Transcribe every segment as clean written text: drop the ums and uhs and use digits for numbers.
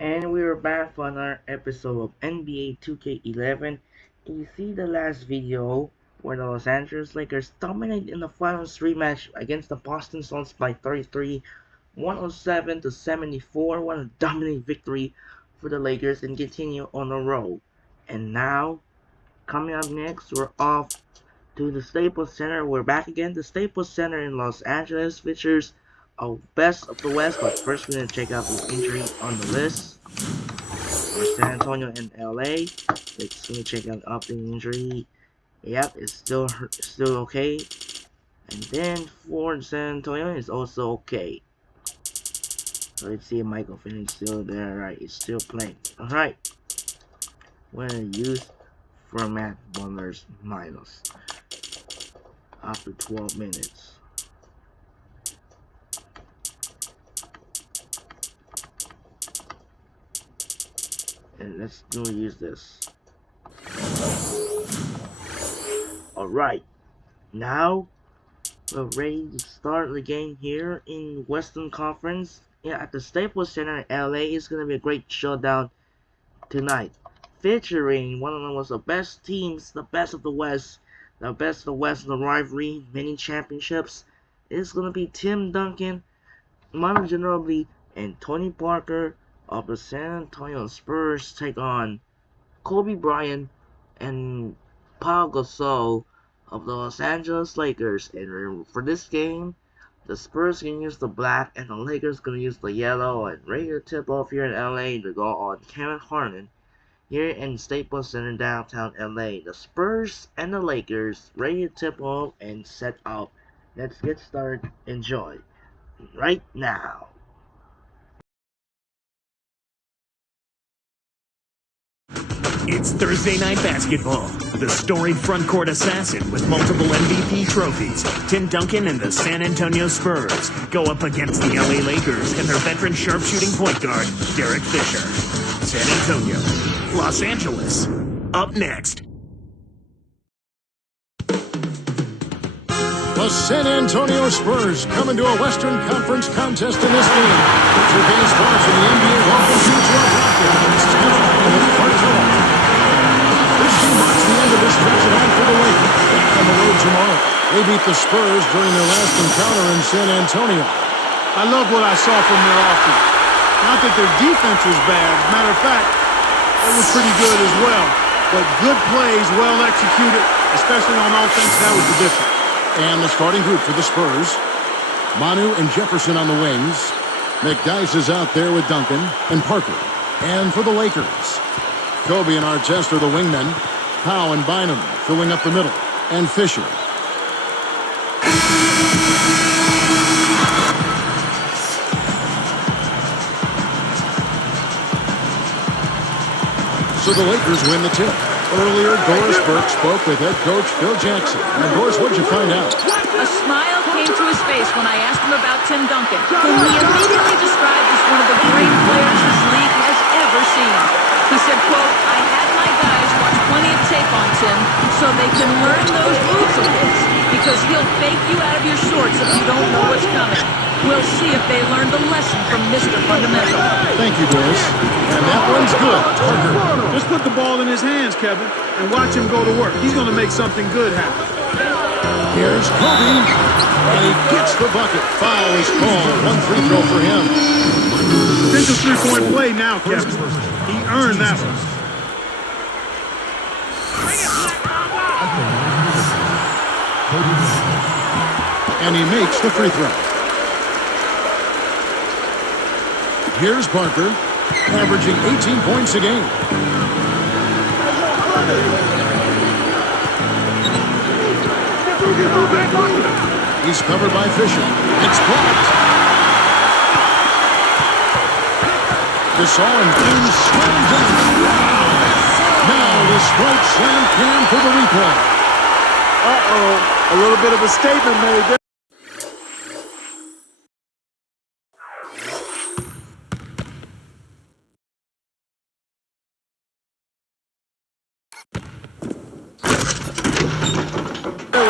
And we're back for another episode of NBA 2K11. You see the last video where the Los Angeles Lakers dominate in the finals rematch against the Boston Celtics by 33, 107 to 74. What a dominant victory for the Lakers and continue on the road. And now, coming up next, we're off to the Staples Center. We're back again. The Staples Center in Los Angeles features a best of the West, but first we're going to check out the injury on the list for San Antonio and LA. Let's check out the injury. Yep, it's still okay. And then for San Antonio, it's also okay. So let's see if Michael Phoenix is still there. Right, it's still playing. Alright. We're gonna use format Butler's minus after 12 minutes. And let's use this. Alright, now we're ready to start the game here in Western Conference. Yeah, at the Staples Center in LA. It's gonna be a great showdown tonight, featuring one of the best teams, the best of the West, in the rivalry, many championships. It's gonna be Tim Duncan, Manu Ginobili, and Tony Parker of the San Antonio Spurs take on Kobe Bryant and Paul Gasol of the Los Angeles Lakers. And for this game, the Spurs can use the black and the Lakers gonna use the yellow. And ready to tip off here in LA to go on Kevin Harlan here in Staples Center, downtown LA. The Spurs and the Lakers ready to tip off and set up. Let's get started. Enjoy right now. It's Thursday Night Basketball. The storied front court assassin with multiple MVP trophies, Tim Duncan and the San Antonio Spurs, go up against the LA Lakers and their veteran sharpshooting point guard, Derek Fisher. San Antonio, Los Angeles. Up next. The San Antonio Spurs come into a Western Conference contest in this game. Your game starts in the NBA welcome you to our broadcast. This game marks the end of this stretch at home for the Lakers. Back on the road tomorrow. They beat the Spurs during their last encounter in San Antonio. I love what I saw from their offense. Not that their defense was bad. As a matter of fact, it was pretty good as well. But good plays, well executed, especially on offense, that was the difference. And the starting group for the Spurs: Manu and Jefferson on the wings. McDyess is out there with Duncan and Parker. And for the Lakers, Kobe and Artest are the wingmen. Powell and Bynum filling up the middle. And Fisher. So the Lakers win the tip. Earlier, Doris Burke spoke with head coach Phil Jackson. And Doris, what did you find out? A smile came to his face when I asked him about Tim Duncan, whom he immediately described as one of the great players this league has ever seen. He said, quote, "I had my guys watch plenty of tape on Tim so they can learn those moves of his, because he'll fake you out of your shorts if you don't know what's coming. We'll see if they learned a lesson from Mr. Fundamental." Thank you, Doris. And that one's good. Parker. Just put the ball in his hands, Kevin, and watch him go to work. He's going to make something good happen. Here's Kobe. And he gets the bucket. Foul is called. One free throw for him. This is a three-point play now, Kevin. He earned that one. And he makes the free throw. Here's Parker, averaging 18 points a game. He's covered by Fisher. It's blocked. Gasol and King slam dunk. Now the Sprite slam cam for the replay. Uh-oh. A little bit of a statement made there.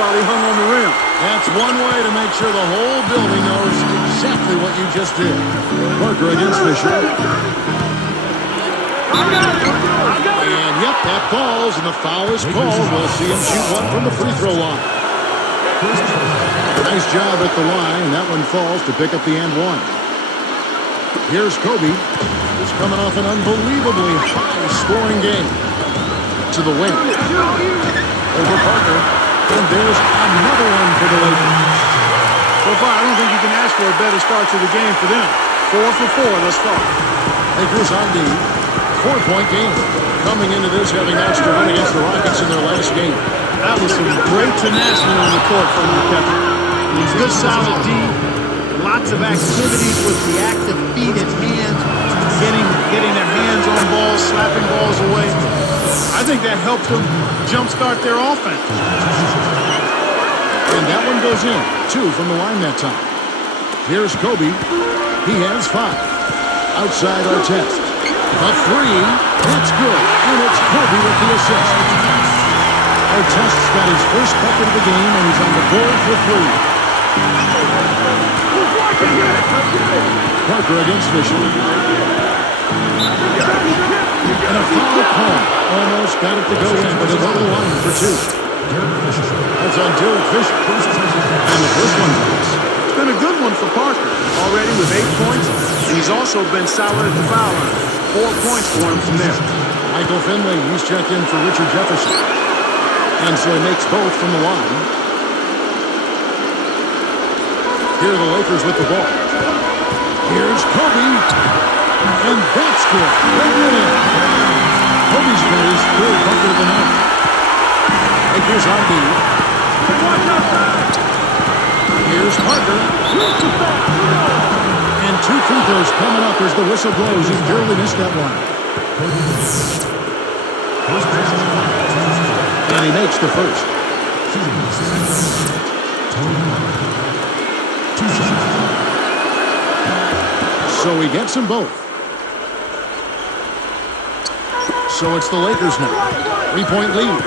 While he hung on the rim. That's one way to make sure the whole building knows exactly what you just did. Parker against Fisher. And yep, that falls, and the foul is called. We'll see him shoot one from the free throw line. Nice job at the line, and that one falls to pick up the and one. Here's Kobe. He's coming off an unbelievably high-scoring game. To the wing. Over Parker. And there's another one for the Lakers. So far, I don't think you can ask for a better start to the game for them. 4 for 4 thus far. Lakers on the 4-point game. Coming into this, having notched a win against the Rockets in their last game. That was some great tenacity on the court from the Kevin. Good solid D. Lots of activities with the active feet and hands. Getting their hands on balls, slapping balls away. I think that helped them jumpstart their offense. And that one goes in. 2 from the line that time. Here's Kobe. He has 5. Outside our test. A 3. That's good. And it's Kobe with the assist. Our test's got his first bucket of the game, and he's on the board for 3. Parker against Fisher. And a foul call. Almost got it to go in, but it's on the line for 2. That's on Derek Fisher. And the first one goes. It's been a good one for Parker. Already with 8 points, and he's also been solid at the foul line. 4 points for him from there. Michael Finley, he's checked in for Richard Jefferson. And so he makes both from the line. Here are the Lakers with the ball. Here's Kobe. And that's good. They win it. Kobe's got his 3rd bucket of the night. Lakers on B. Here's Parker. And 2 free throws coming up as the whistle blows. He barely missed that one. And he makes the first. So he gets them both. So it's the Lakers now. 3-point lead.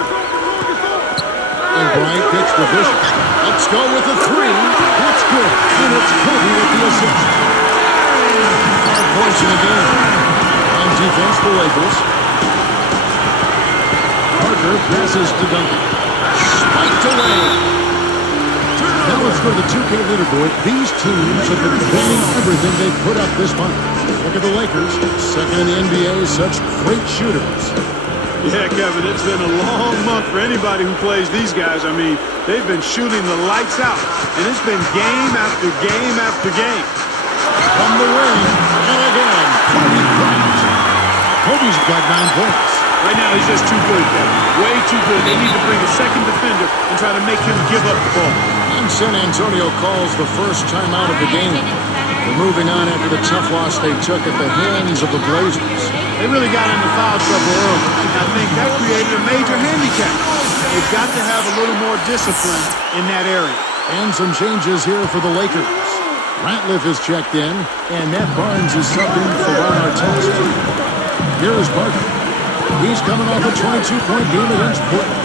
And Bryant kicks to Fisher. Let's go with a 3. That's good. And it's Kobe with the assist. 5 points in the game. On defense, the Lakers. Parker passes to Duncan. Spiked away. Now let's go to the 2K leaderboard. These teams have been winning everything they put up this month. Look at the Lakers, second in the NBA, such great shooters. Yeah, Kevin, it's been a long month for anybody who plays these guys. I mean, they've been shooting the lights out, and it's been game after game after game. From the wing, and again, Kobe Bryant. Kobe's got 9 points. Right now, he's just too good, Kevin. Way too good. They need to bring a second defender and try to make him give up the ball. And San Antonio calls the first timeout of the game. They're moving on after the tough loss they took at the hands of the Blazers. They really got into foul trouble early. I think that created a major handicap. They've got to have a little more discipline in that area. And some changes here for the Lakers. Ratliff is checked in, and Matt Barnes is subbed in for Ron Artest. Here is Parker. He's coming off a 22-point game against Portland.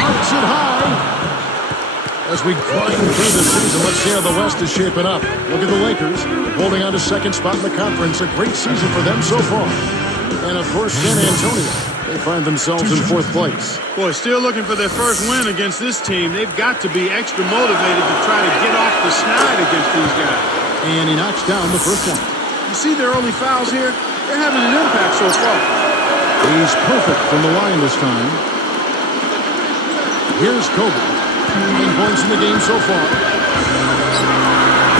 Arcs it high. As we grind through the season, let's see how the West is shaping up. Look at the Lakers, holding on to second spot in the conference. A great season for them so far. And, of course, San Antonio. They find themselves in 4th place. Boy, still looking for their first win against this team. They've got to be extra motivated to try to get off the snide against these guys. And he knocks down the first one. You see their early fouls here? They're having an impact so far. He's perfect from the line this time. Here's Kobe. 9 points in the game so far.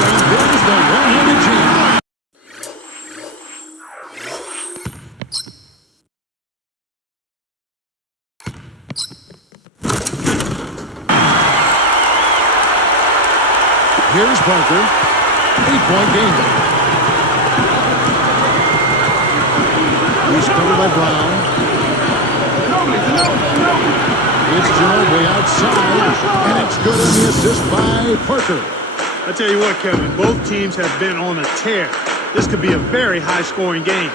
And there's the one-handed jam. Here's Parker. 8-point game. He's covered by Brown. It's Ginobili outside, and it's good on the assist by Parker. I tell you what, Kevin, both teams have been on a tear. This could be a very high-scoring game.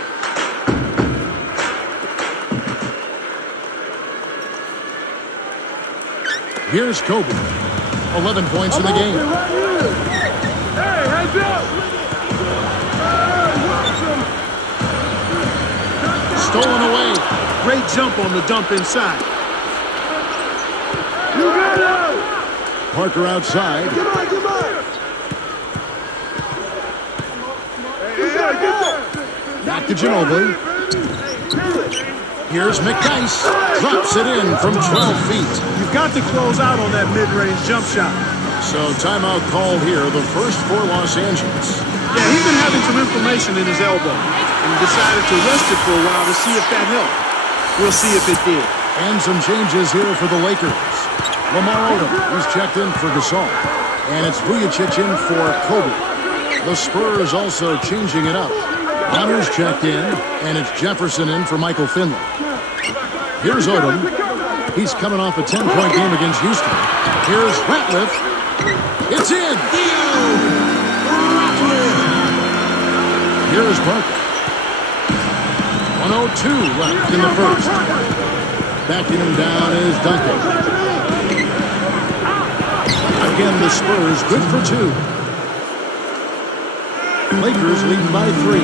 Here's Kobe. 11 points in the game. Hey, heads up! stolen away. Great jump on the dump inside. Parker outside. Back to Ginobili. Here's McDyess. Drops it in from 12 feet. You've got to close out on that mid-range jump shot. So timeout called here, the first for Los Angeles. Yeah, he's been having some inflammation in his elbow and decided to rest it for a while to see if that helped. We'll see if it did. And some changes here for the Lakers. Lamar Odom, who's checked in for Gasol. And it's Vujacic in for Kobe. The Spurs also changing it up. Manu's checked in, and it's Jefferson in for Michael Finley. Here's Odom. He's coming off a 10-point game against Houston. Here's Ratliff. It's in! Here's Parker. 1:02 left in the first. Backing him down is Duncan. Again, the Spurs good for 2. Lakers leading by 3.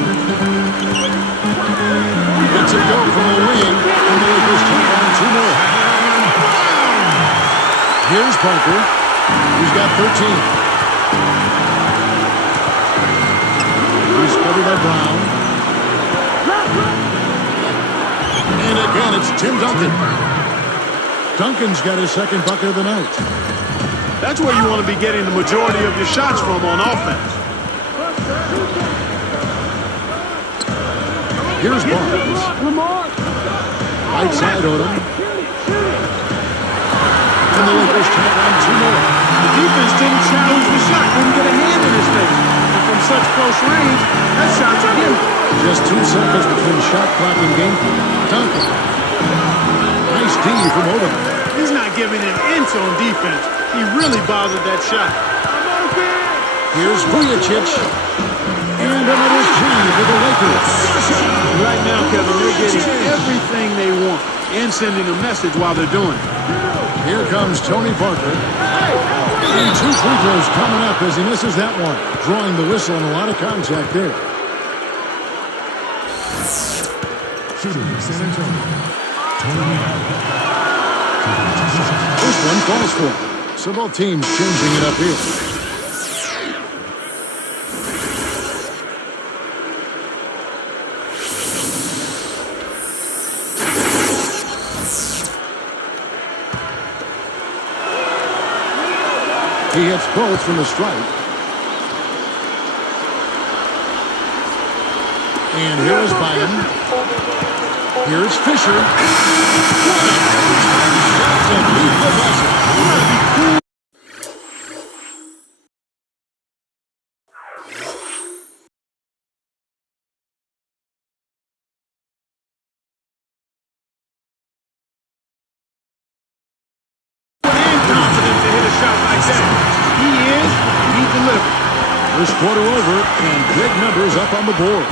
Gets it go from the wing, and the Lakers take on 2 more. Here's Parker. He's got 13. He's covered by Brown. And again, it's Tim Duncan. Duncan's got his second bucket of the night. That's where you want to be getting the majority of your shots from on offense. Here's Barnes. Right side Odom. And the Lakers take on 2 more. The defense didn't challenge the shot, couldn't get a hand in his face. And from such close range, that shot's a gimme. Just 2 seconds between shot clock and game clock. Duncan. Nice D from Odom. He's not giving an inch on defense. He really bothered that shot. Here's Vujacic. And another 3 for the Lakers. Right now, Kevin, they're getting everything they want and sending a message while they're doing it. Here comes Tony Parker. And 2 free throws coming up as he misses that one. Drawing the whistle and a lot of contact there. Shooting San Antonio. First one falls for him. So both teams changing it up here. He hits both from the stripe. And here's Bynum. Here's Fisher. And beat the buzzer. Confident to hit a shot like that. He is, and he delivered. First quarter over, and big numbers up on the board.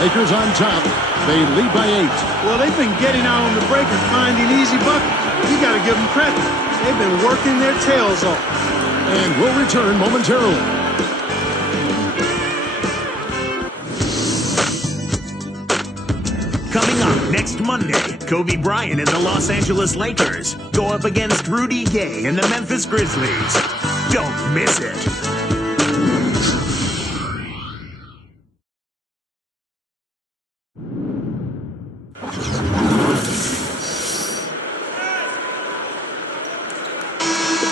Lakers on top. They lead by 8. Well, they've been getting out on the break and finding easy buckets. You got to give them credit. They've been working their tails off. And we'll return momentarily. Coming up next Monday, Kobe Bryant and the Los Angeles Lakers go up against Rudy Gay and the Memphis Grizzlies. Don't miss it.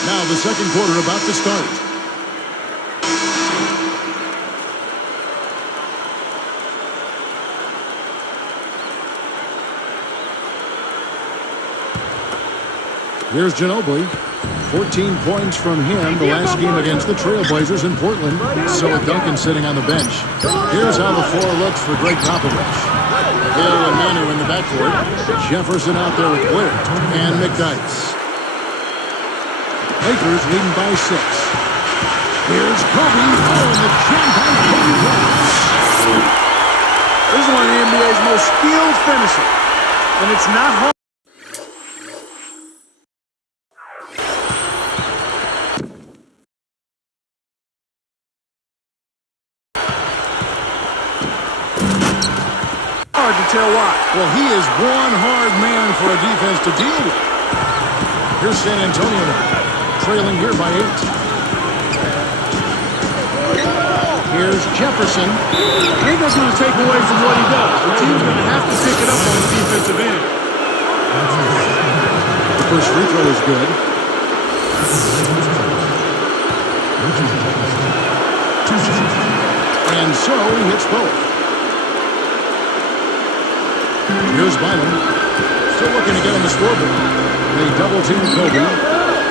Now the second quarter about to start. Here's Ginobili. 14 points from him the last game against the Trailblazers in Portland. So with Duncan sitting on the bench. Here's how the floor looks for Greg Popovich. Hill and Manu in the backcourt. Jefferson out there with Blair and McDyess. Lakers leading by 6. Here's Kobe. Oh, and the jump by Kobe Bryant. This is one of the NBA's most skilled finishers. And it's not hard to tell why. Well, he is one hard man for a defense to deal with. Here's San Antonio now, trailing here by 8. Here's Jefferson. I think that's going to take away from what he does. The team's going to have to pick it up on the defensive end. The first free throw is good. And so he hits both. Here's Bynum. Still looking to get on the scoreboard. They double-team Kobe.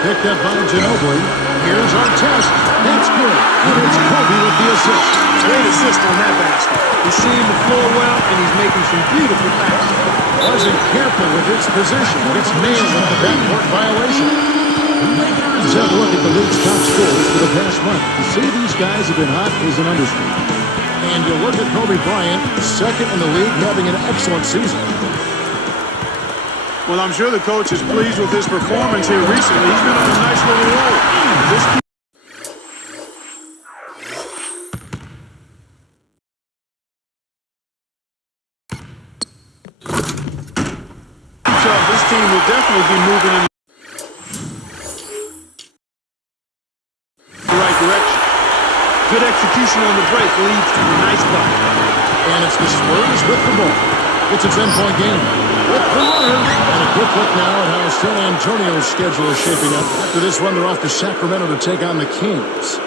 Picked up by Ginobili. Here's Artest. That's good. And it's Kobe with the assist. Great assist on that basket. He's seeing the floor well, and he's making some beautiful passes. Wasn't careful with its position. Gets nailed with the backcourt violation. Let's have a look at the league's top scorers for the past month. To say these guys have been hot is an understatement. And you look at Kobe Bryant, second in the league, having an excellent season. Well, I'm sure the coach is pleased with his performance here recently. He's been on a nice little roll. This this team will definitely be moving in the right direction. Good execution on the break leads to a nice bucket. And it's the Spurs with the ball. It's a 10-point game. With the runner. And a quick look now at how San Antonio's schedule is shaping up. After this run, they're off to Sacramento to take on the Kings.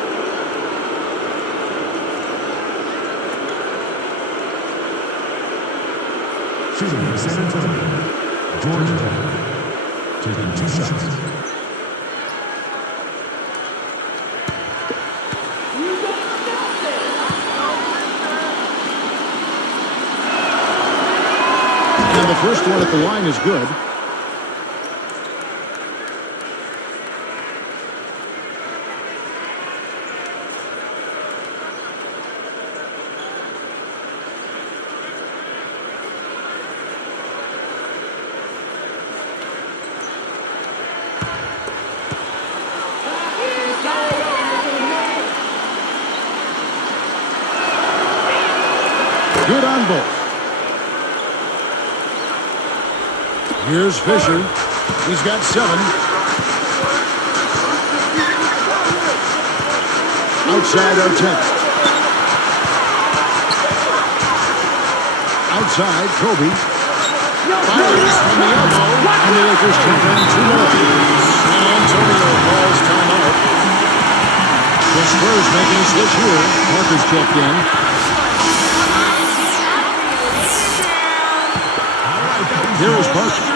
Shooting for San Antonio, Georgia, taking 2 shots. And the first one at the line is good. Good on both. Here's Fisher. He's got 7. Outside Artest. Outside Kobe. Fires from the elbow. And the Lakers take on 2 more. San Antonio calls timeout. The Spurs making a switch here. Parker's checked in. Here is Parker.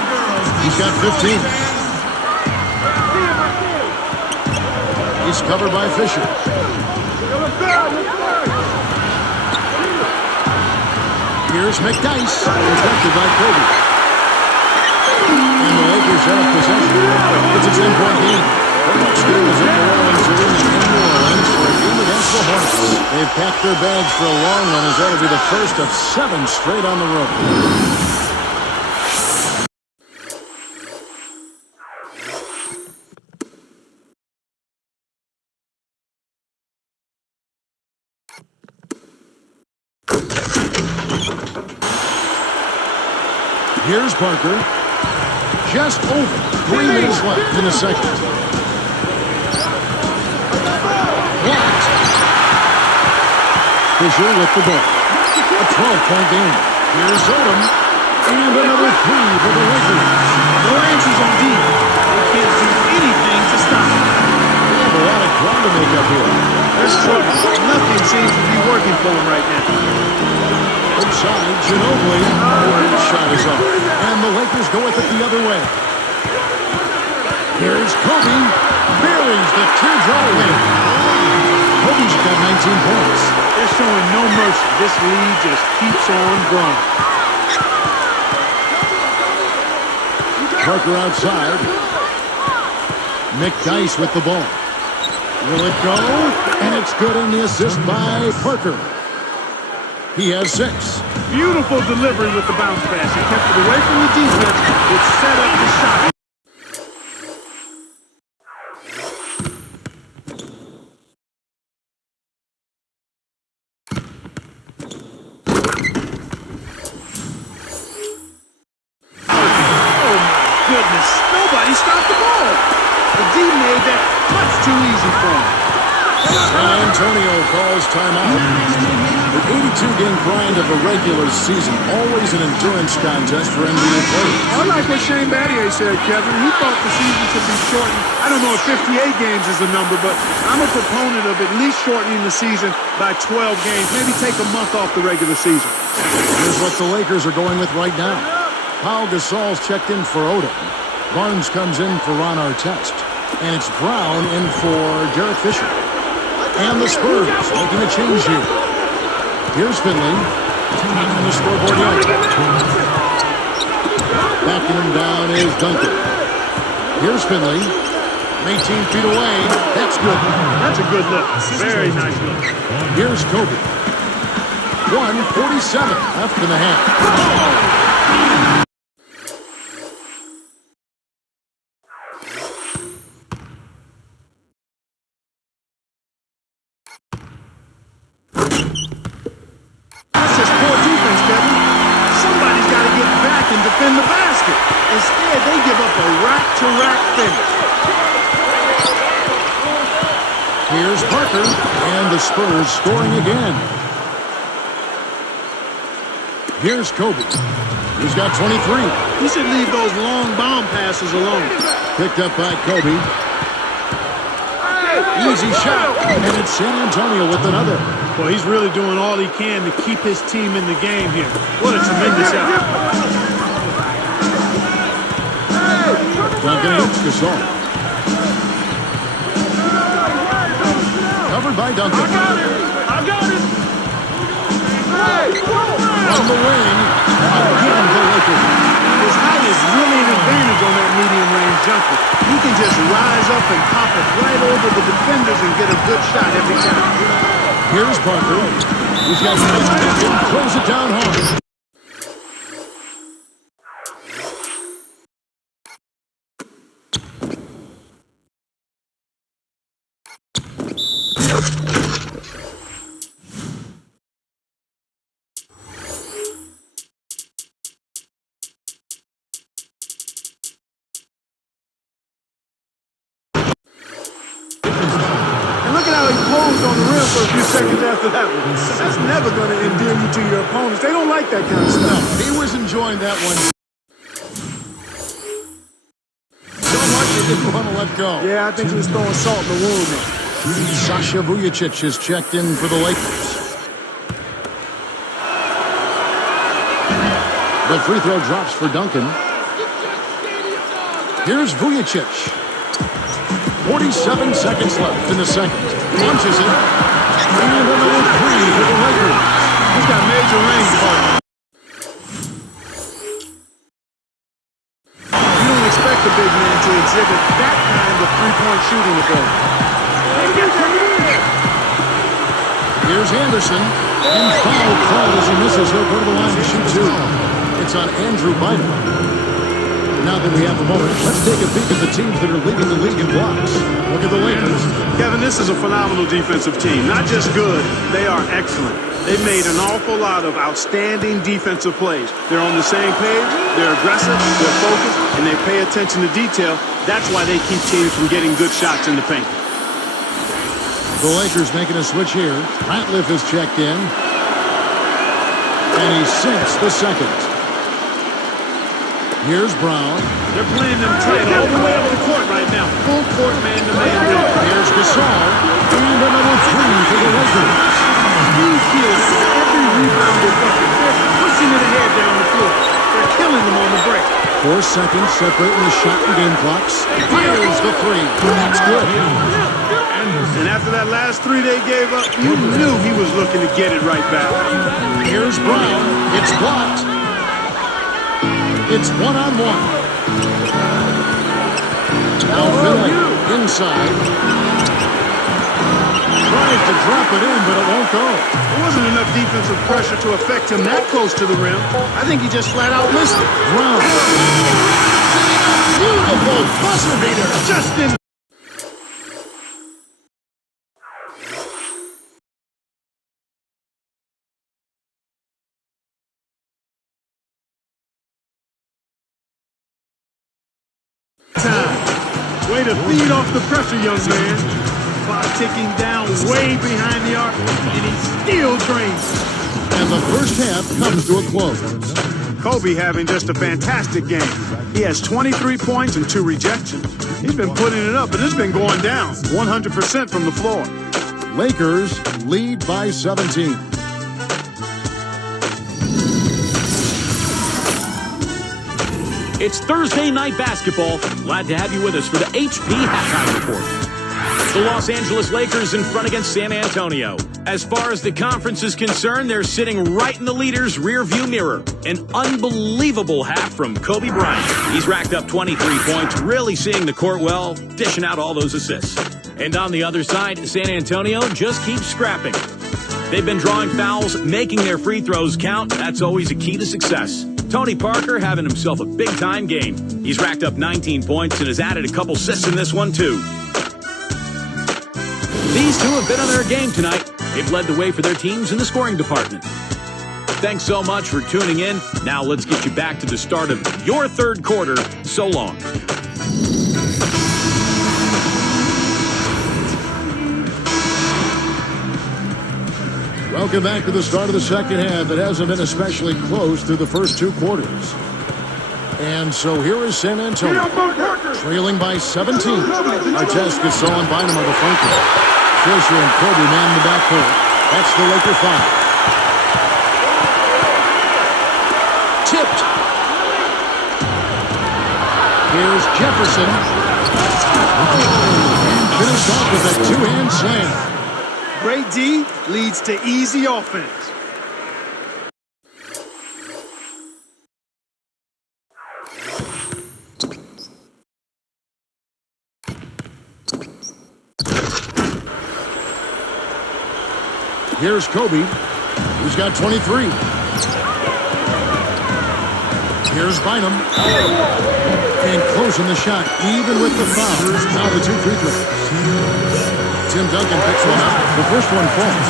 He's got 15. He's covered by Fisher. Here's McDyess, protected by Kobe. And the Lakers have possession. It's a 10-point game. The next game is in New Orleans Arena in New Orleans for a game against the Hornets. They've packed their bags for a long one, as that'll be the first of 7 straight on the road. Here's Parker. Just over 3 minutes left in the second. Blocked. Fisher with the ball. A 12-point game. Here's Odom. And another 3 for the Lakers. The Lancers on deep. They can't do anything to stop them. They have a lot of ground to make up here. That's true. Nothing seems to be working for them right now. Outside, Ginobili. The shot is off. And the Lakers go with it the other way. Here's Kobe. Buries the teardrop win. Kobe's got 19 points. They're showing no mercy. This lead just keeps on growing. Parker outside. McDyess with the ball. Will it go? And it's good on the assist by Parker. He has 6. Beautiful delivery with the bounce pass. He kept it away from the defense, which set up the shot. too easy for him. San Antonio calls timeout. The 82-game grind of a regular season, always an endurance contest for NBA players. I like what Shane Battier said, Kevin. He thought the season should be shortened. I don't know if 58 games is the number, but I'm a proponent of at least shortening the season by 12 games. Maybe take a month off the regular season. Here's what the Lakers are going with right now. Pau Gasol's checked in for Odom. Barnes comes in for Ron Artest. And it's Brown in for Derek Fisher. And the Spurs making a change here. Here's Finley. On the scoreboard yet. Backing him down is Duncan. Here's Finley. 18 feet away. That's good. That's a good look. Very nice look. Here's Kobe. 1:47 left in the half. That's just poor defense, Kevin. Somebody's got to get back and defend the basket. Instead, they give up a rack-to-rack finish. Here's Parker. And the Spurs scoring again. Here's Kobe. He's got 23. He should leave those long bomb passes alone. Picked up by Kobe. Easy shot. And it's San Antonio with another. Well, he's really doing all he can to keep his team in the game here. What a tremendous effort. Duncan against Gasol. Covered by Duncan. I got it. On the wing. Again, the Lakers. His height is really an advantage on that medium-range jumper. He can just rise up and pop it right over the defenders and get a good shot every time. Here's Parker. He's got Duncan. Throws it down hard. And look at how he posed on the rim for a few seconds after that one. That's never going to endear you to your opponents. They don't like that kind of stuff. He was enjoying that one so much he didn't want to let go. Yeah, I think he was throwing salt in the wound there. Sasha Vujacic is checked in for the Lakers. The free throw drops for Duncan. Here's Vujacic. 47 seconds left in the second. Launches it. And another three for the Lakers. He's got major range, partner. You don't expect the big man to exhibit that kind of three-point shooting ability. Here's Anderson. And foul called as he misses. He'll go to the line to shoot two. It's on Andrew Bynum. Now that we have a moment, let's take a peek at the teams that are leading the league in blocks. Look at the Lakers. Kevin, this is a phenomenal defensive team. Not just good, they are excellent. They've made an awful lot of outstanding defensive plays. They're on the same page, they're aggressive, they're focused, and they pay attention to detail. That's why they keep teams from getting good shots in the paint. The Lakers making a switch here. Ratliff is checked in. And he sinks the second. Here's Brown. They're playing them tight all the way up the court right now. Full court man-to-man. Here's Gasol. And another three for the Lakers. He kills every rebounded bucket. They're pushing it ahead down the floor. They're killing them on the break. 4 seconds separating the shot and game clocks. Fires the three. That's good. And after that last three they gave up, you knew he was looking to get it right back. Here's Brown. It's blocked. It's one-on-one. Now Finley inside. Tries to drop it in, but it won't go. There wasn't enough defensive pressure to affect him that close to the rim. I think he just flat out missed it. Brown. Beautiful buzzer beater. Just in. Time. Way to feed off the pressure, young man. Clock ticking down way behind the arc, and he still drains. And the first half comes to a close. Kobe having just a fantastic game. He has 23 points and 2 rejections. He's been putting it up, and it's been going down 100% from the floor. Lakers lead by 17. It's Thursday night basketball. Glad to have you with us for the HP Halftime Report. The Los Angeles Lakers in front against San Antonio. As far as the conference is concerned, they're sitting right in the leader's rearview mirror. An unbelievable half from Kobe Bryant. He's racked up 23 points, really seeing the court well, dishing out all those assists. And on the other side, San Antonio just keeps scrapping. They've been drawing fouls, making their free throws count. That's always a key to success. Tony Parker having himself a big-time game. He's racked up 19 points and has added a couple assists in this one, too. These two have been on their game tonight. They've led the way for their teams in the scoring department. Thanks so much for tuning in. Now let's get you back to the start of your third quarter. So long. Welcome back to the start of the second half. It hasn't been especially close through the first 2 quarters. And so here is San Antonio, trailing by 17. Artest gets on Bynum of the flanker. Fisher and Kobe man in the backcourt. That's the Laker 5. Tipped. Here's Jefferson. And finished off with a 2-hand slam. Great D leads to easy offense. Here's Kobe, who's got 23. Here's Bynum. And closing the shot, even with the foul. Now the 2 free throws. Tim Duncan picks one up. The first one falls.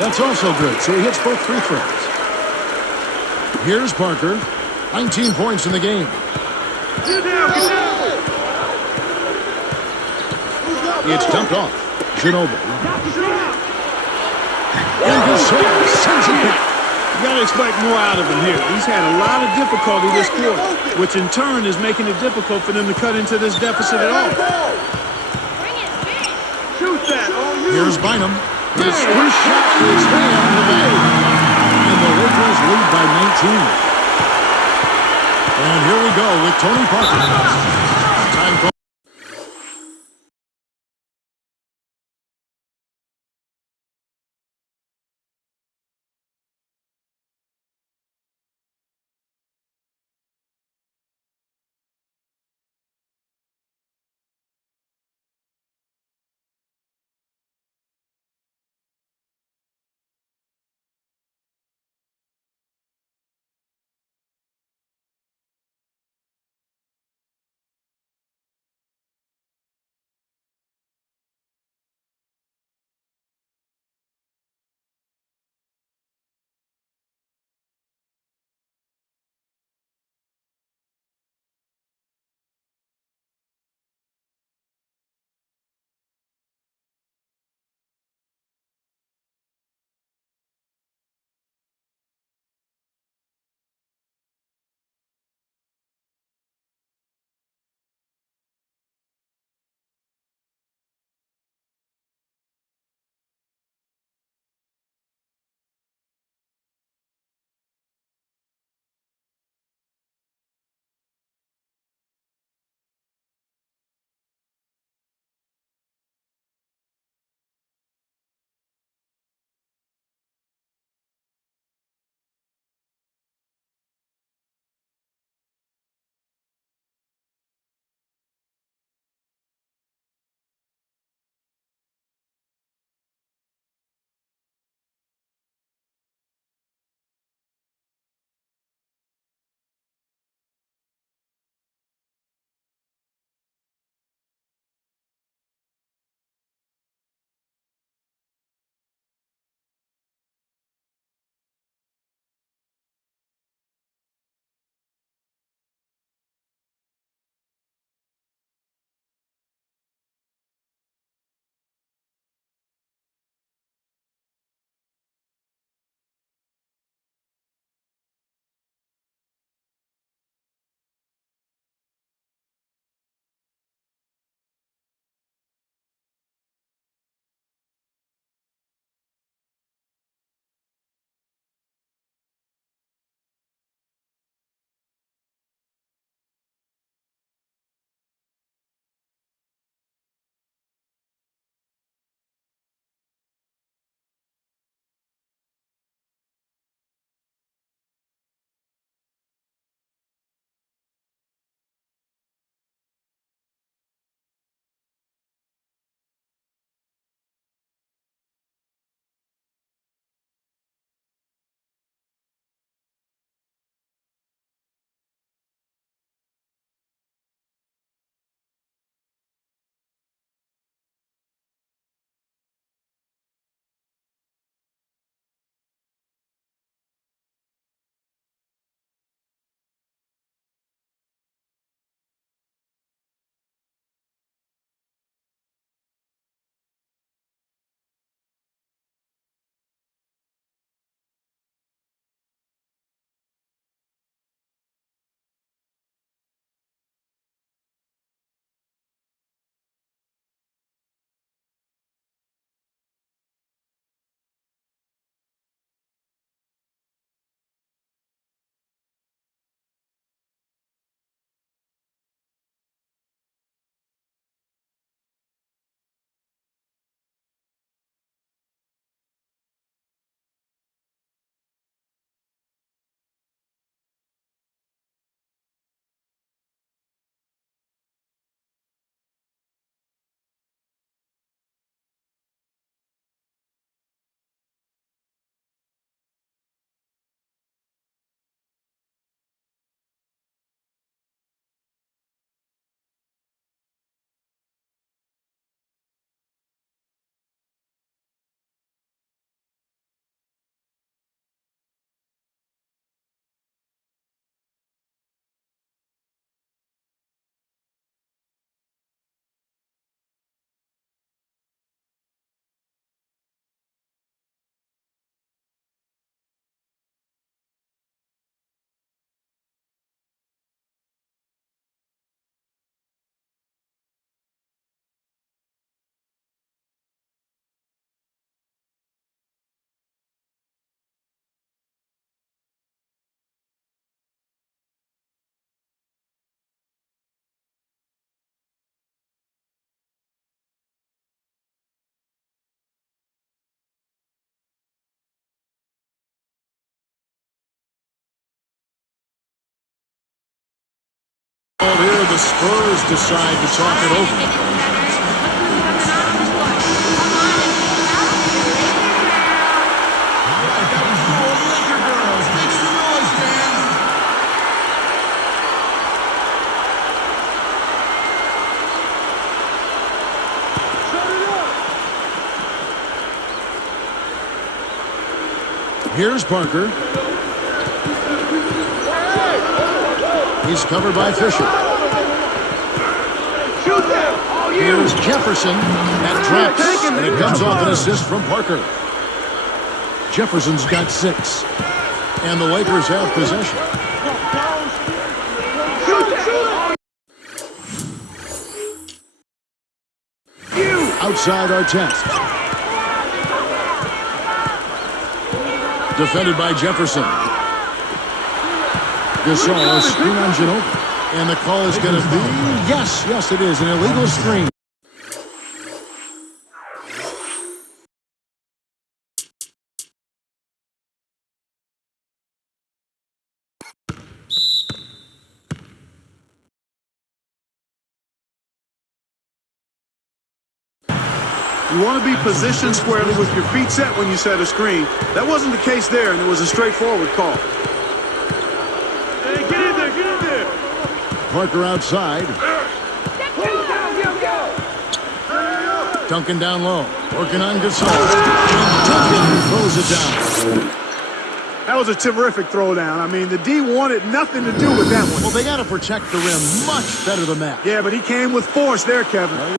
That's also good, so he hits both free throws. Here's Parker. 19 points in the game. It's dumped off. Ginobili. And Gasol sends it back. You got to expect more out of him here. He's had a lot of difficulty this quarter, which in turn is making it difficult for them to cut into this deficit at all. Shoot that. Here's Bynum. His first shot is way on the back. And the Lakers lead by 19. And here we go with Tony Parker. Time call. Spurs decide to talk it over. Here's Parker. He's covered by Fisher. Here's Jefferson. That drops, and it comes off an assist from Parker. Jefferson's got 6. And the Lakers have possession. Outside our test. Defended by Jefferson. Gasol, a screen on Ginobili. And the call is going to be, yes, it is, an illegal screen. You want to be positioned squarely with your feet set when you set a screen. That wasn't the case there, and it was a straightforward call. Hey, get in there, get in there. Parker outside. Duncan down low. Working on Gasol. Duncan throws it down. That was a terrific throwdown. I mean, the D wanted nothing to do with that one. Well, they got to protect the rim much better than that. Yeah, but he came with force there, Kevin.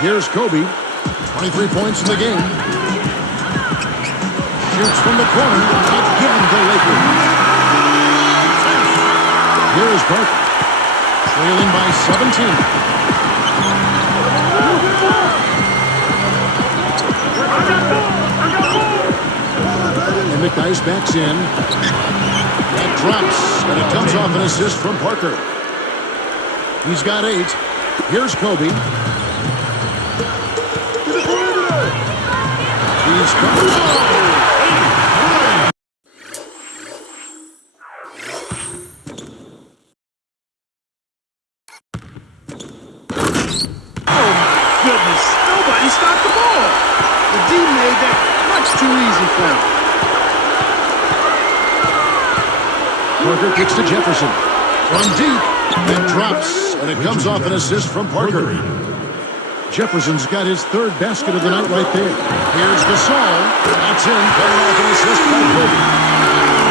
Here's Kobe, 23 points in the game. Shoots from the corner, again the Lakers. Here's Parker, trailing by 17. And McNice backs in. That drops, and it comes off an assist from Parker. He's got 8. Here's Kobe. He's covered. Oh, goodness. Nobody stopped the ball. The D made that much too easy for him. Parker kicks to Jefferson. From deep. It drops, and it comes off an assist from Parker. Jefferson's got his 3rd basket of the night right there. Here's Gasol. That's in, coming off an assist by Kobe.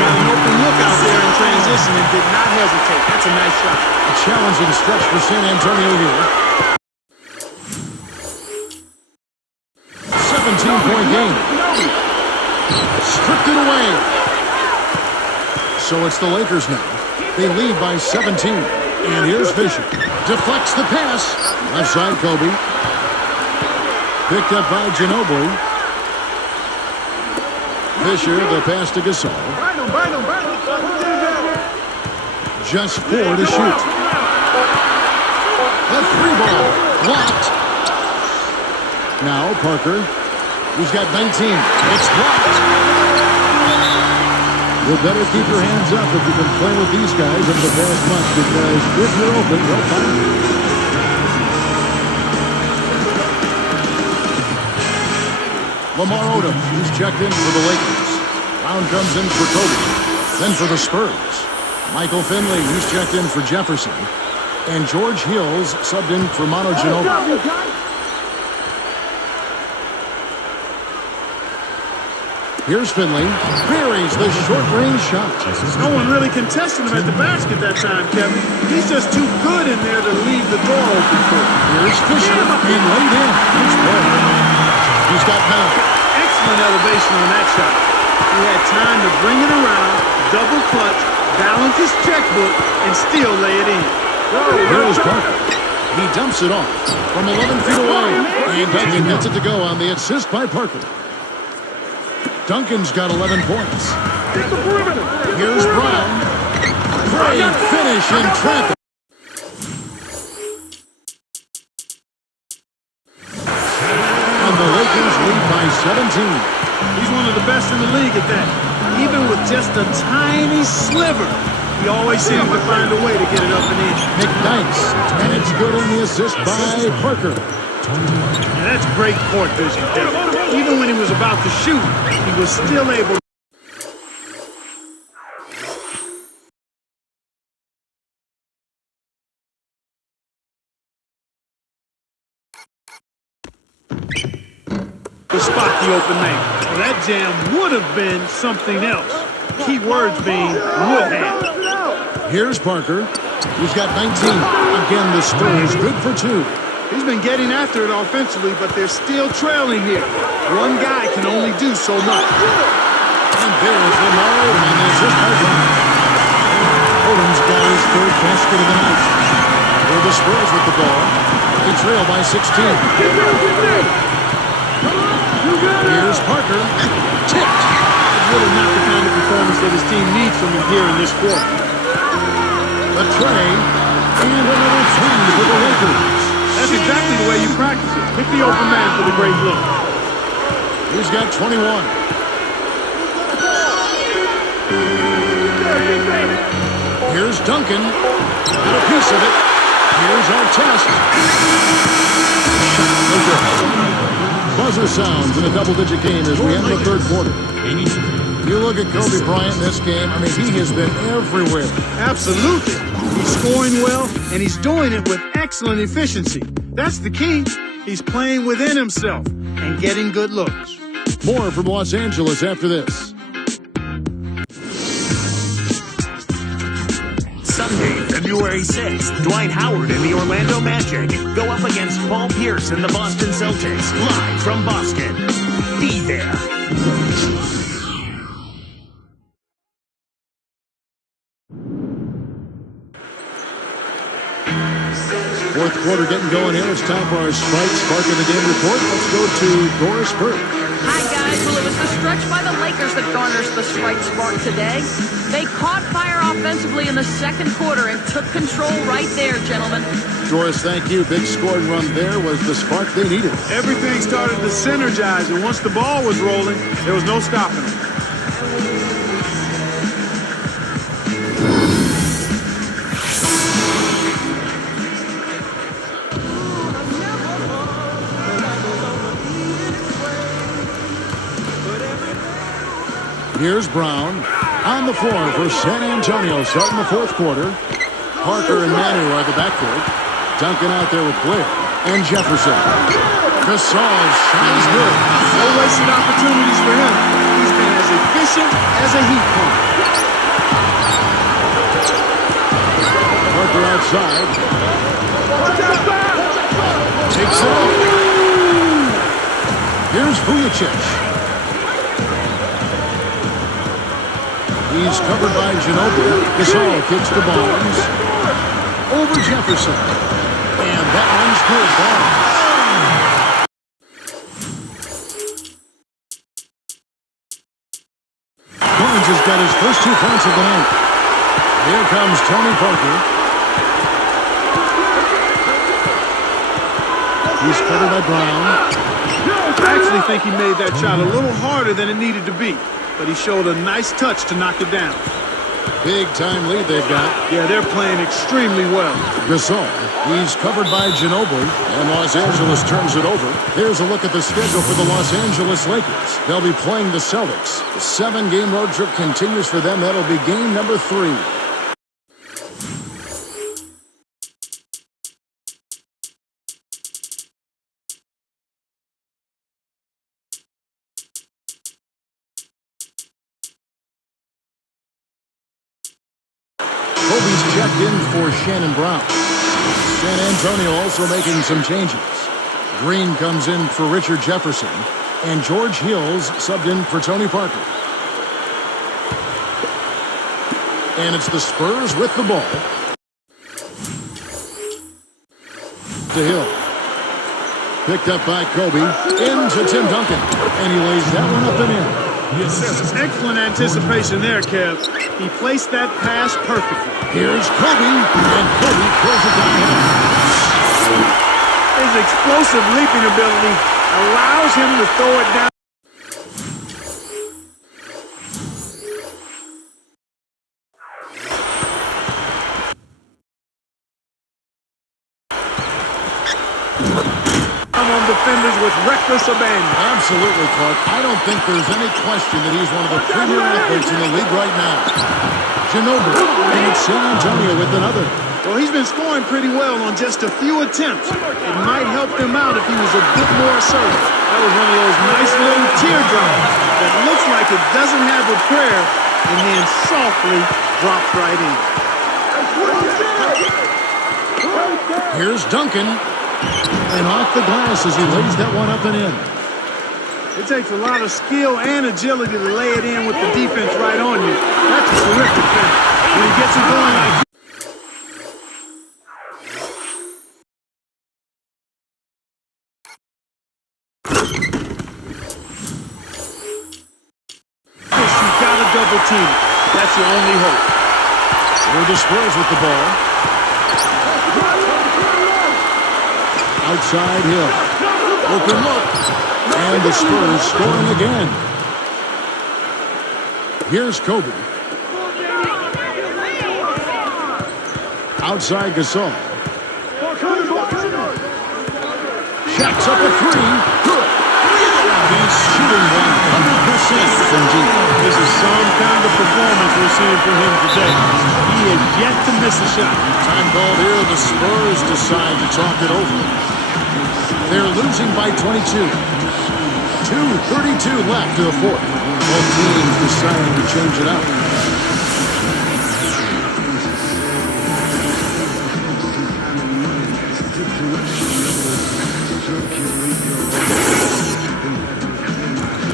Got an open look out there in transition and did not hesitate. That's a nice shot. A challenging stretch for San Antonio here. 17-point game. Stripped it away. So it's the Lakers now. They lead by 17. And here's Fisher. Deflects the pass. Left side, Kobe. Picked up by Ginobili. Fisher, the pass to Gasol. Just 4 to shoot. The 3-ball. Blocked. Now Parker. He's got 19. It's blocked. You better keep your hands up if you've been playing with these guys over the past month, because if you're open, they'll find you. Lamar Odom, he's checked in for the Lakers. Brown comes in for Kobe. Then for the Spurs, Michael Finley, he's checked in for Jefferson. And George Hills subbed in for Manu Ginobili. Here's Finley. Buries the short-range shot. No one really contested him at the basket that time, Kevin. He's just too good in there to leave the door open for him. Here's Fisher being laid in. He's got 9. Excellent elevation on that shot. He had time to bring it around, double clutch, balance his checkbook, and still lay it in. Here's Parker. He dumps it off from 11 feet away. And Duncan gets it to go on the assist by Parker. Duncan's got 11 points. Here's Brown. Great finish in traffic. 17. He's one of the best in the league at that. Even with just a tiny sliver, he always seems to find a way to get it up and in. McDyess, and it's good on the assist by Parker. And that's great court vision, Kevin. Even when he was about to shoot, he was still able to. Spot the open man. Well, that jam would have been something else. Key words being would have. Here's Parker. He's got 19. Again, the Spurs good for 2. He's been getting after it offensively, but they're still trailing here. One guy can only do so much. And there's Lamar on the assist by Brown. Odin's got his third basket of the night. For the Spurs with the ball. They trail by 16. Here's Parker. Tipped. It's really not the kind of performance that his team needs from him here in this quarter. A tray. And another three for the Lakers. That's exactly the way you practice it. Pick the open man for the great look. He's got 21. Here's Duncan. Got a piece of it. Here's our test. Buzzer sounds in a double-digit game as we enter the third quarter. You look at Kobe Bryant in this game, I mean, he has been everywhere. Absolutely. He's scoring well, and he's doing it with excellent efficiency. That's the key. He's playing within himself and getting good looks. More from Los Angeles after this. Sunday, February 6th, Dwight Howard and the Orlando Magic go up against Paul Pierce and the Boston Celtics, live from Boston. Be there. Fourth quarter getting going here. It's time for our Sprite Spark of the Game report. Let's go to Doris Burke. Hi, guys. Well, it was the stretch by the Lakers that garners the Sprite Spark today. They caught fire offensively in the second quarter and took control right there, gentlemen. Doris, thank you. Big scoring run there was the spark they needed. Everything started to synergize, and once the ball was rolling, there was no stopping it. Here's Brown on the floor for San Antonio starting the fourth quarter. Parker and Manu are the backcourt. Duncan out there with Blair and Jefferson. Gasol shot is good. No wasted opportunities for him. He's been as efficient as a heat pump. Parker outside. Takes it up. Here's Vujicic. He's covered by Ginobili. Gasol kicks to Barnes. Over Jefferson. And that one's good. Barnes has got his first 2 points of the night. Here comes Tony Parker. He's covered by Brown. I actually think he made that shot a little harder than it needed to be, but he showed a nice touch to knock it down. Big-time lead they've got. Yeah, they're playing extremely well. Gasol, he's covered by Ginobili, and Los Angeles turns it over. Here's a look at the schedule for the Los Angeles Lakers. They'll be playing the Celtics. The 7-game road trip continues for them. That'll be game number 3. Kobe's checked in for Shannon Brown. San Antonio also making some changes. Green comes in for Richard Jefferson, and George Hills subbed in for Tony Parker. And it's the Spurs with the ball. To Hill. Picked up by Kobe. Into Tim Duncan. And he lays that one up and in. Yes, sir. Excellent anticipation there, Kev. He placed that pass perfectly. Here's Kobe, and Kobe throws it down. His explosive leaping ability allows him to throw it down. defenders with reckless abandon. Absolutely, Clark. I don't think there's any question that he's one of the premier athletes in the league right now. Ginobili, and it's San Antonio with another. Well, he's been scoring pretty well on just a few attempts. It might help them out if he was a bit more assertive. That was one of those nice little teardrops that looks like it doesn't have a prayer and then softly drops right in. Here's Duncan. And off the glass as he lays that one up and in. It takes a lot of skill and agility to lay it in with the defense right on you. That's a terrific finish. When he gets it going like this, you got to double team it. That's your only hope. Here the Spurs with the ball. Outside Hill. Open look. And the Spurs scoring again. Here's Kobe. Outside Gasol. Shaq's up a three. Good. He's shooting 100% from deep. This is some kind of performance we're seeing from him today. He has yet to miss a shot. Time called here. The Spurs decide to talk it over. They're losing by 22. 2:32 left to the fourth. Both teams deciding to change it up.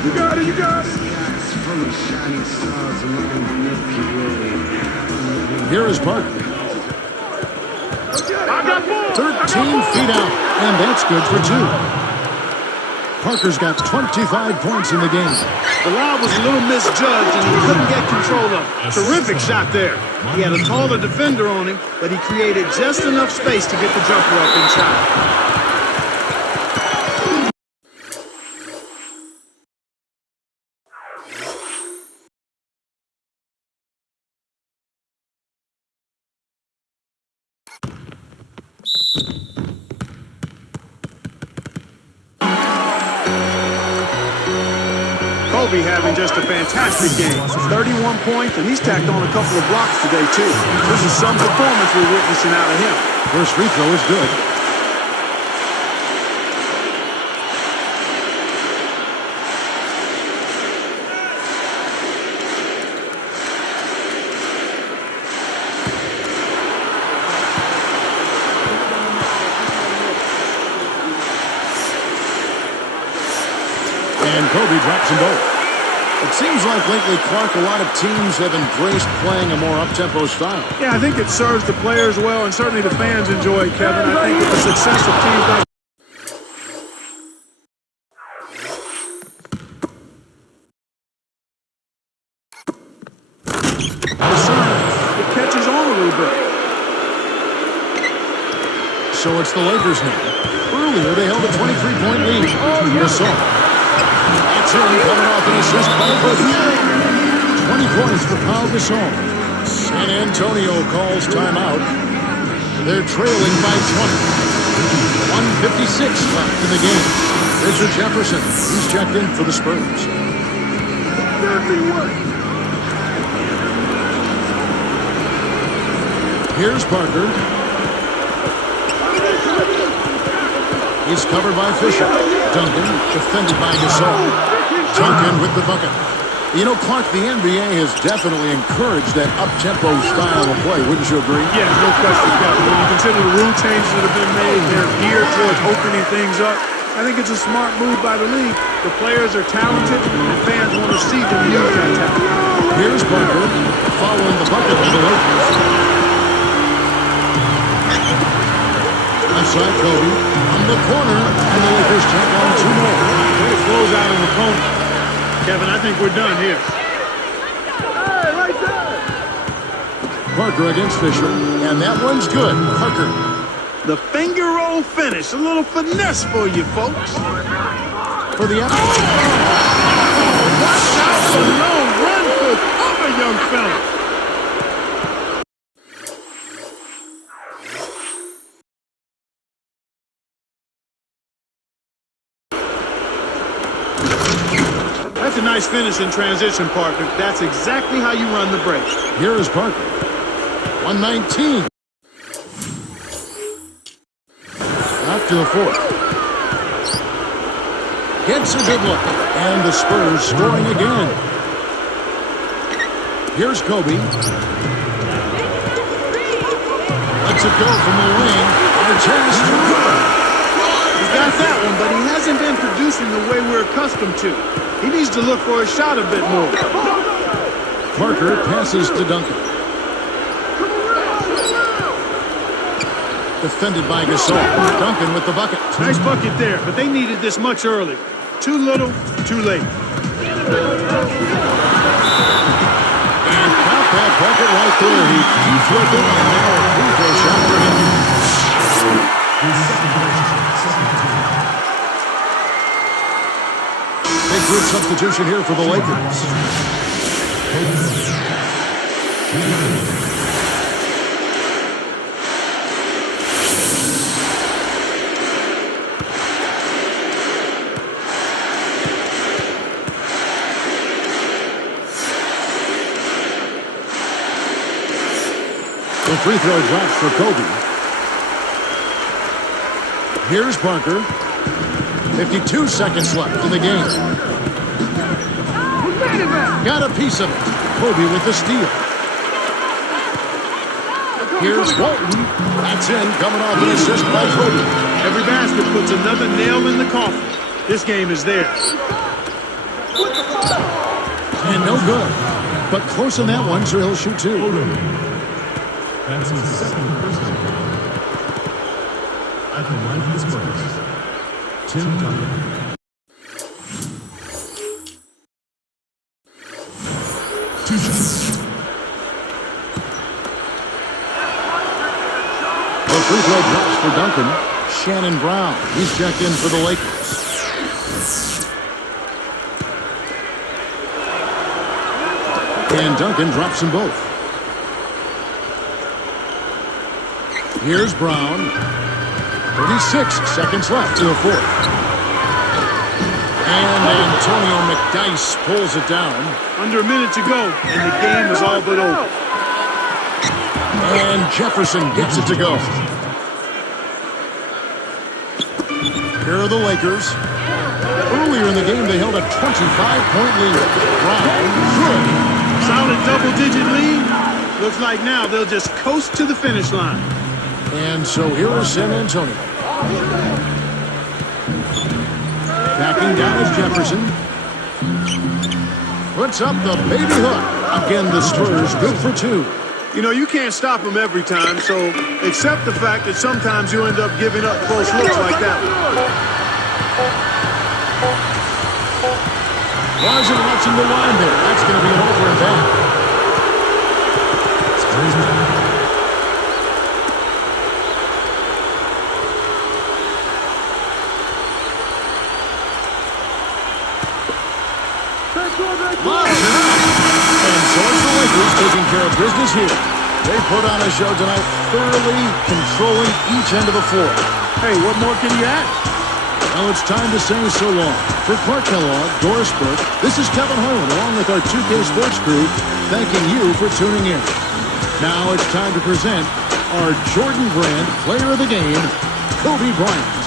You got it, you got it. Here is Parker. I got more. 13 feet out, and that's good for two. Parker's got 25 points in the game. The lob was a little misjudged, and he couldn't get control of it. Terrific shot there. He had a taller defender on him, but he created just enough space to get the jumper up inside. Kobe having just a fantastic game. 31 points, and he's tacked on a couple of blocks today, too. This is some performance we're witnessing out of him. First free throw is good. And Kobe drops them both. It seems like lately, Clark, a lot of teams have embraced playing a more up-tempo style. Yeah, I think it serves the players well, and certainly the fans enjoy it, Kevin. I think with the success of teams like the Suns, it catches on a little bit. So it's the Lakers now. Earlier, they held a 23-point lead. Gasol. That's him coming off an assist by Kobe. 20 points for Pau Gasol. San Antonio calls timeout. They're trailing by 20. 1:56 left in the game. Richard Jefferson, he's checked in for the Spurs. Here's Parker. He's covered by Fisher. Duncan, defended by Gasol. Duncan with the bucket. You know, Clark, the NBA has definitely encouraged that up-tempo style of play. Wouldn't you agree? Yeah, no question, Kevin. When you consider the rule changes that have been made, they're geared towards opening things up. I think it's a smart move by the league. The players are talented, and fans want to see them use that talent. Here's Parker, following the bucket of the Lakers. Outside Kobe, on the corner, and the Lakers check on two more. Way to close out an opponent. Kevin, I think we're done here. Parker against Fisher, and that one's good. Parker. The finger roll finish. A little finesse for you, folks. For the Watch out for no run for cover, young fella. That's a nice finish in transition, partner. That's exactly how you run the break. Here is Parker. 119. After the fourth. Gets a good look. And the Spurs scoring again. Here's Kobe. Lets it go from the wing. Artest. He's got that one, but he hasn't been producing the way we're accustomed to. He needs to look for a shot a bit more. Parker passes to Duncan. Defended by Gasol. Duncan with the bucket. Nice bucket there, but they needed this much earlier. Too little, too late. And caught that bucket right there. He deflected it, and now a free throw shot for him. Big group substitution here for the Lakers. The free throw drops for Kobe. Here's Parker. 52 seconds left in the game. Got a piece of it. Kobe with the steal. Here's Walton. That's in, coming off an assist by Kobe. Every basket puts another nail in the coffin. This game is theirs. And no good. But close on that one, so he'll shoot two. That's his second personal foul. At the line for the Spurs, Tim Duncan. Two shots. The free throw drops for Duncan. Shannon Brown. He's checked in for the Lakers. And Duncan drops them both. Here's Brown. 36 seconds left to the fourth. And Antonio McDyess pulls it down. Under a minute to go, and the game is all but over. And Jefferson gets it to go. Here are the Lakers. Earlier in the game, they held a 25-point lead. Brown, good. Solid double-digit lead. Looks like now they'll just coast to the finish line. And so here is San Antonio. Backing down is Jefferson. Puts up the baby hook. Again, the Spurs good for two. You know, you can't stop them every time, so accept the fact that sometimes you end up giving up close looks like that one. Wasn't watching the line there. That's going to be an over and back. Spurs man. And so it's the Lakers taking care of business here. They put on a show tonight, thoroughly controlling each end of the floor. Hey, what more can you ask? Now it's time to say so long. For Clark Kellogg, Doris Burke, this is Kevin Harlan along with our 2K Sports crew, thanking you for tuning in. Now it's time to present our Jordan Brand Player of the Game, Kobe Bryant.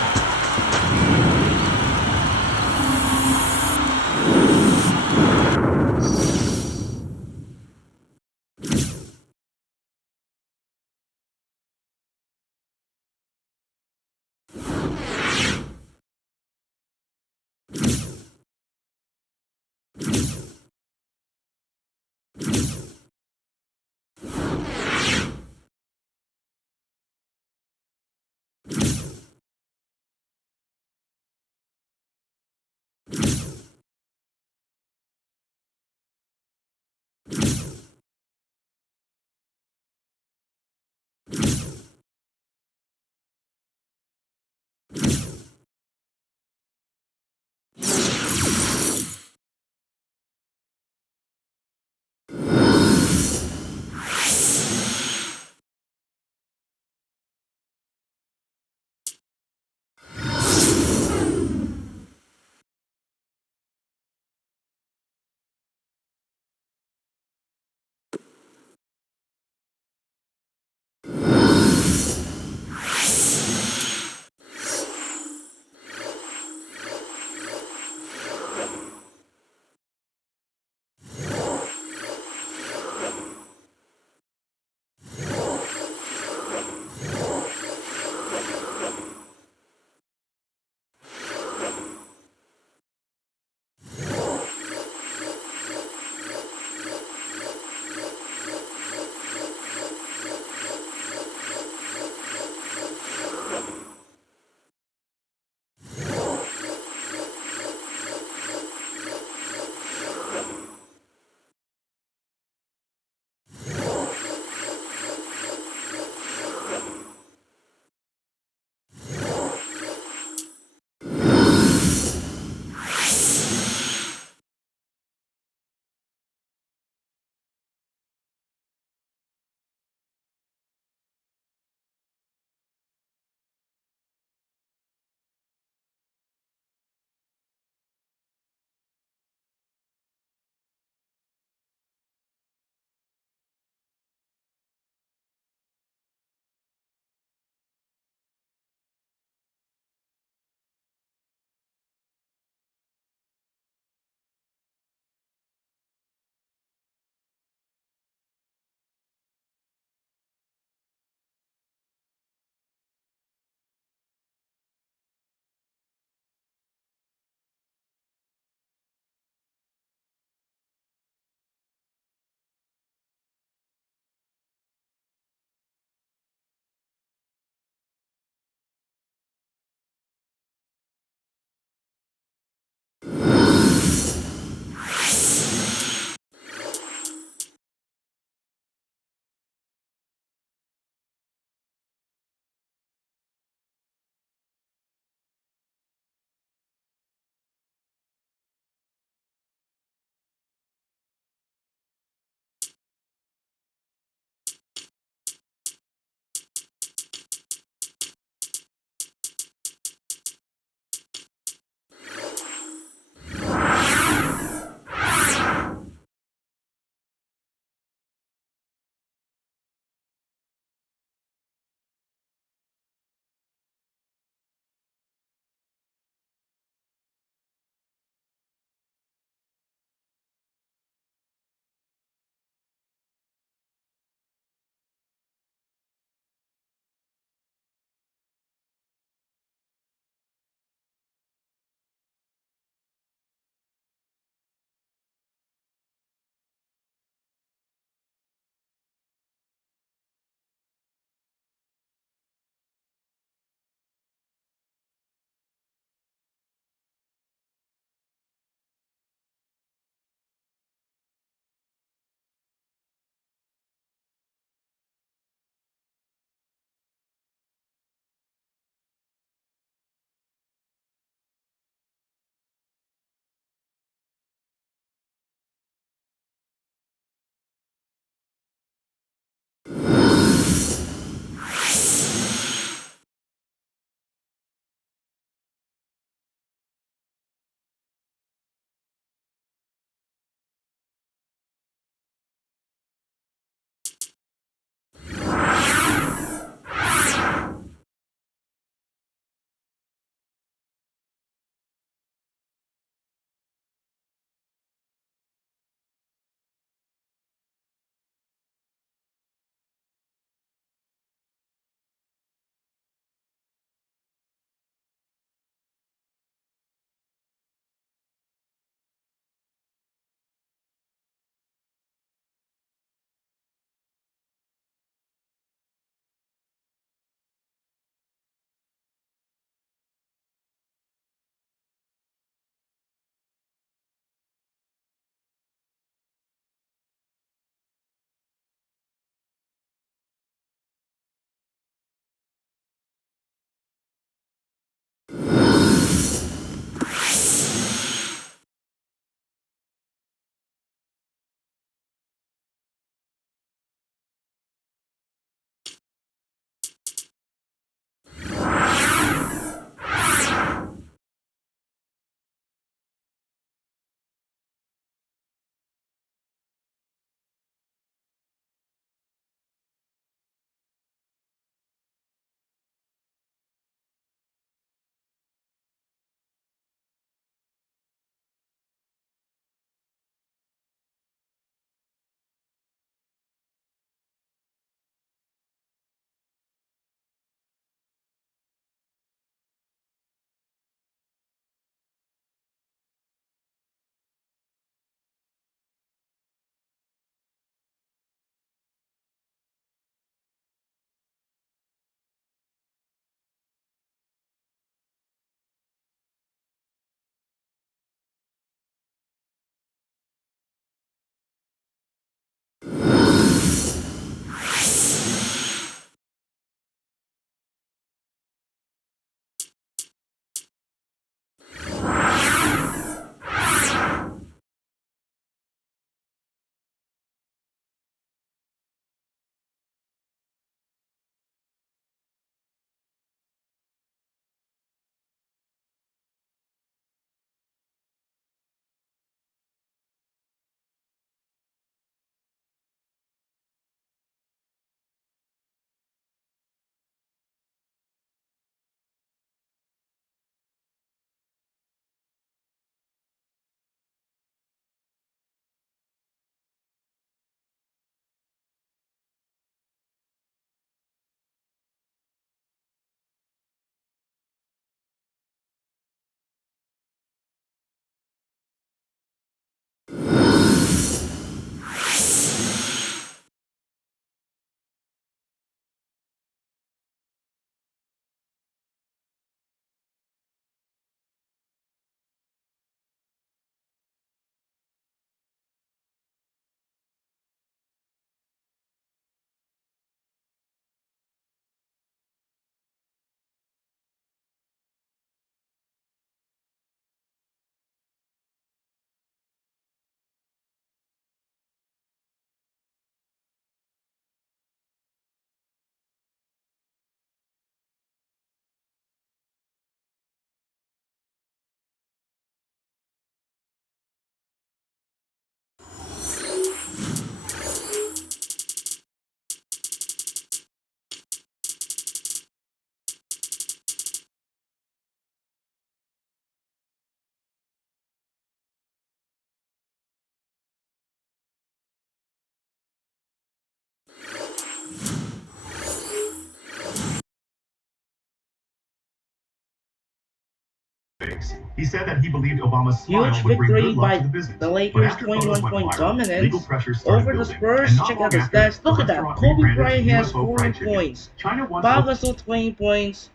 He said that he believed Obama's smile Huge would bring victory good luck to by the business. the But Lakers, after photos 21 went point viral, legal dominance pressure started over the building. Spurs. And not Check out long the after, stats. the Look at that. restaurant Kobe rebranded Bryant to has UFO 40 Fried Chicken. points. China once Pau Gasol 20 points.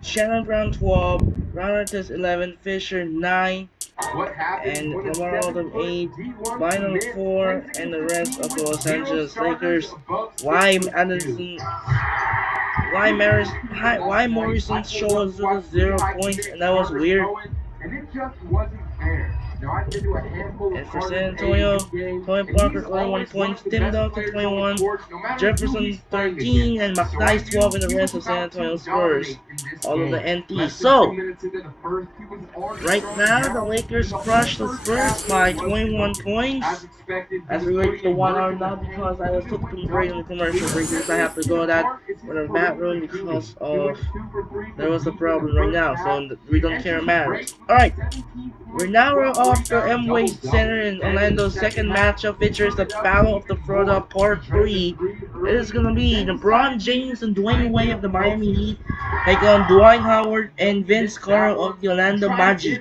Shannon Brown 12. Ron 11. Fisher 9. And Lamar Odom 8, Bynum 4, and the rest of the Los Angeles Lakers. Why Morrison showed us with 0 points, and that was weird. And for San Antonio, Tony Parker 21 points, Tim Duncan 21, Jefferson 13, and McNice 12 in the rest of San Antonio Spurs. All of the NT. So, right now the Lakers crushed the Spurs by 21 points. As we reach the 1 hour now, because I was took a break in the commercial break because I have to go to that for the bathroom because of there was a problem right now, so we don't care matters. Alright, we're now off the M-Way Center in Orlando's second matchup features the Battle of the Florida Part 3. It is going to be LeBron James and Dwayne Wade of the Miami Heat take on Dwight Howard and Vince Carter of the Orlando Magic.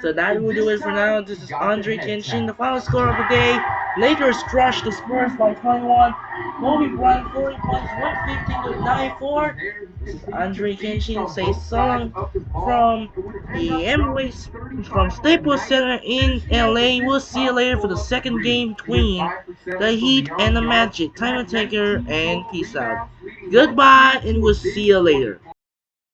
So that will do it for now. This is Andre Kenshin. The final score of the day: Lakers crushed the Spurs by 21. Kobe Bryant 40 points, 115 to 94. This is Andre Kenshin. Say so long from the from Staples Center in LA. We'll see you later for the second game between the Heat and the Magic. Time to take care and peace out. Goodbye, and we'll see you later.